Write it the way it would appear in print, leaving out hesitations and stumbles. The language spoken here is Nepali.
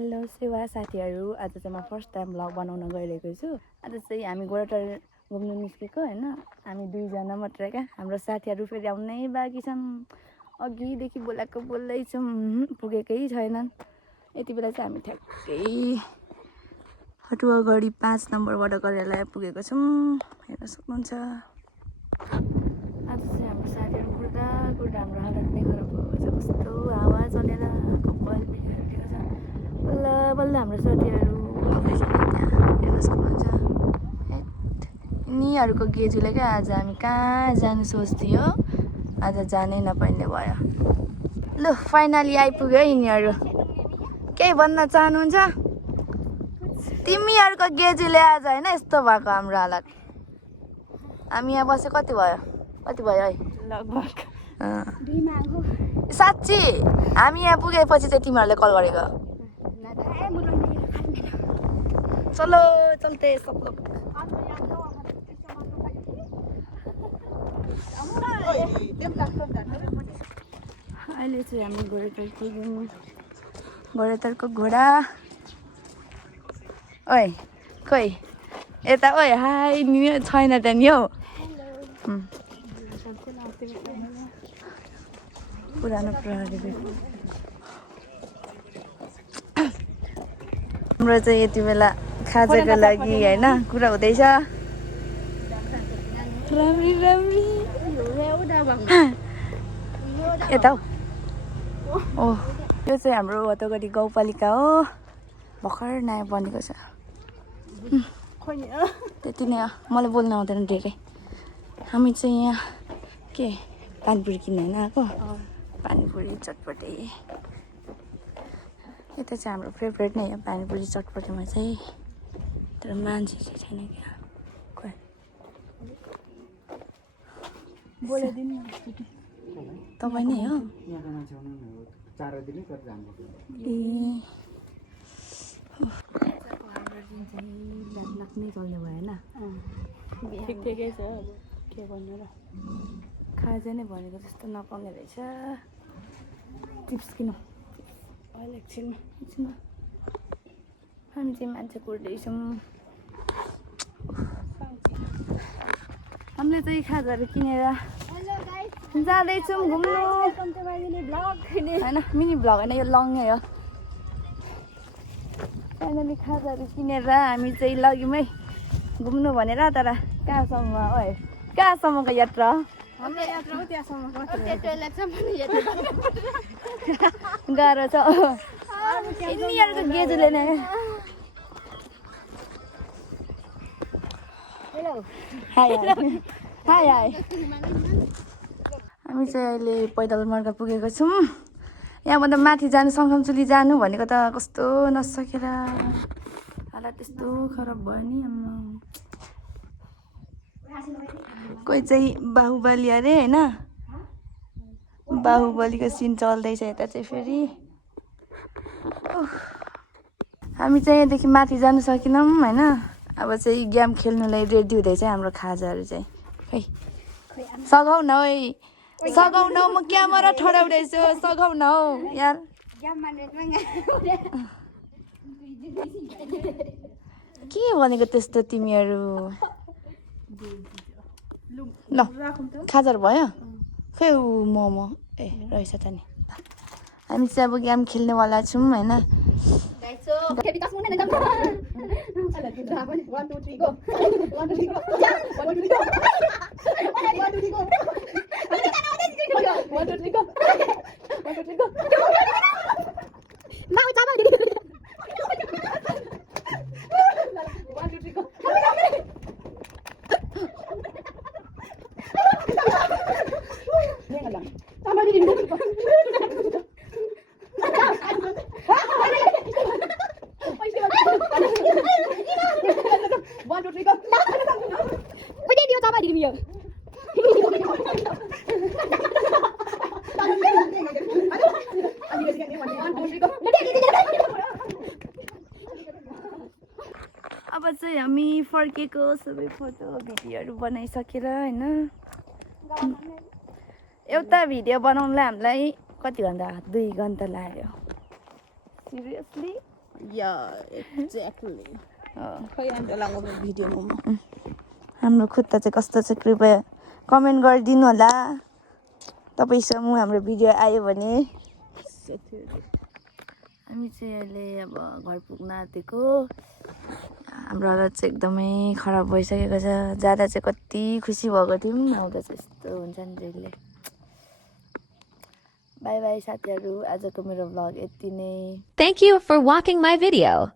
हेलो सेवा साथीहरू, आज चाहिँ म फर्स्ट टाइम भ्लग बनाउन गइरहेको छु। आज चाहिँ हामी गोराटार घुम्न निस्केको हैन। हामी दुईजना मात्रै क्या, हाम्रो साथीहरू फेरि आउनै बाँकी छन्। अघिदेखि बोल्दै छौँ, पुगेकै छैनन्। यति बेला चाहिँ हामी ठ्याक्कै हटुवागढी 5 नम्बरबाट गरेर पुगेको छौँ। हेर्न सक्नुहुन्छ। आज चाहिँ हाम्रो साथीहरू कुर्दा हाम्रो हालत नै खराब भएको छ। कस्तो हावा चलेर कपाल बिग्रेको छ। बल्ल बल्ल हाम्रो साथीहरू हेर्न सक्नुहुन्छ। यिनीहरूको गेजुले क्या आज हामी कहाँ जानु सोच्थ्यो, आज जानै नपाइने भयो। लु फाइनली आइपुग्यो यिनीहरू। केही भन्न चाहनुहुन्छ? तिमीहरूको गेजुले आज होइन यस्तो भएको हाम्रो हालत। हामी यहाँ बसे कति भयो है? लगभग 2 माह हो। साँच्ची हामी यहाँ पुगेपछि चाहिँ तिमीहरूले कल गरेको? चलो चलते सब लोग। अहिले चाहिँ हामी गोरेटारको घोडा। ओइ खोइ यता ओइ हाई नि छैन त नि हौ। पुरानो प्रहरी हाम्रो चाहिँ यति बेला खाजाको लागि होइन कुरा हुँदैछ। राम्री यता हो। यो चाहिँ हाम्रो हतगढी गाउँपालिका हो। भर्खर नयाँ बनेको छ। त्यति नै हो, मलाई बोल्न आउँदैन ठिकै। हामी चाहिँ यहाँ के पानीपुरी किन्न होइन आएको। पानीपुरी चटपटे यता चाहिँ हाम्रो फेभरेट नै हो पानीपुरी चटपटेमा चाहिँ। तर मान्छे चाहिँ छैन क्या। खोइ बोलाइदिनु तपाईँ नै हो? लाग्नै चल्ने भएन। ठिकै छ अब के भन्नु र। खाजा नै भनेको जस्तो नपाउने रहेछ। चिप्स किनौँ अहिले एकछिनमा। हामी चाहिँ मान्छे कुर्दैछौँ। हामीले चाहिँ खाजाहरू किनेर जाँदैछौँ घुम्नु। होइन मिनी भ्लग होइन, यो लङ नै हो। फाइनली खाजाहरू किनेर हामी चाहिँ लाग्यौँ है घुम्नु भनेर। तर कहाँसम्मको यात्रा? हाम्रो यात्रा हो त्यहाँसम्मको। गाह्रो छ यिनीहरूको गेजुले नै। हाई हामी चाहिँ अहिले पैदल मार्ग पुगेको छौँ। यहाँबाट माथि जानु सङसमचुली जानु भनेको त कस्तो नसकेर हालत त्यस्तो खराब भयो नि। कोही चाहिँ बाहुबली अरे होइन, बाहुबलीको सिन चल्दैछ यता चाहिँ फेरि। हामी चाहिँ यहाँदेखि माथि जानु सकेनौँ होइन। अब चाहिँ गेम खेल्नुलाई रेडी हुँदैछ हाम्रो खाजाहरू चाहिँ। खै सघाउ न है, सघाउ न। म क्यामेरा ठडाउँदैछु, सघाउ न हौ यार। के भनेको त्यस्तो तिमीहरू? ल खाजाहरू भयो? खै मोमो ए रहेछ त नि। हामी चाहिँ अब गेम खेल्नेवाला छौँ होइन। अब चाहिँ हामी फर्केको सबै फोटो भिडियोहरू बनाइसकेर होइन। एउटा भिडियो बनाउनलाई हामीलाई कति घन्टा? 2 घन्टा लाग्यो। सिरियसली या एक्ज्याक्टली खै अन्त लगाउनु भिडियोमा म हाम्रो खुट्टा चाहिँ कस्तो छ कृपया कमेन्ट गरिदिनु होला तपाईँसँग हाम्रो भिडियो आयो भने हामी चाहिँ अहिले अब घर पुग्न आँटेको हाम्रो हालत चाहिँ एकदमै खराब भइसकेको छ जाँदा चाहिँ कति खुसी भएको थियौँ आउँदा चाहिँ यस्तो हुन्छ नि जहिले बाई बाई साथीहरू आजको मेरो भ्लग यति नै Thank you for watching my video.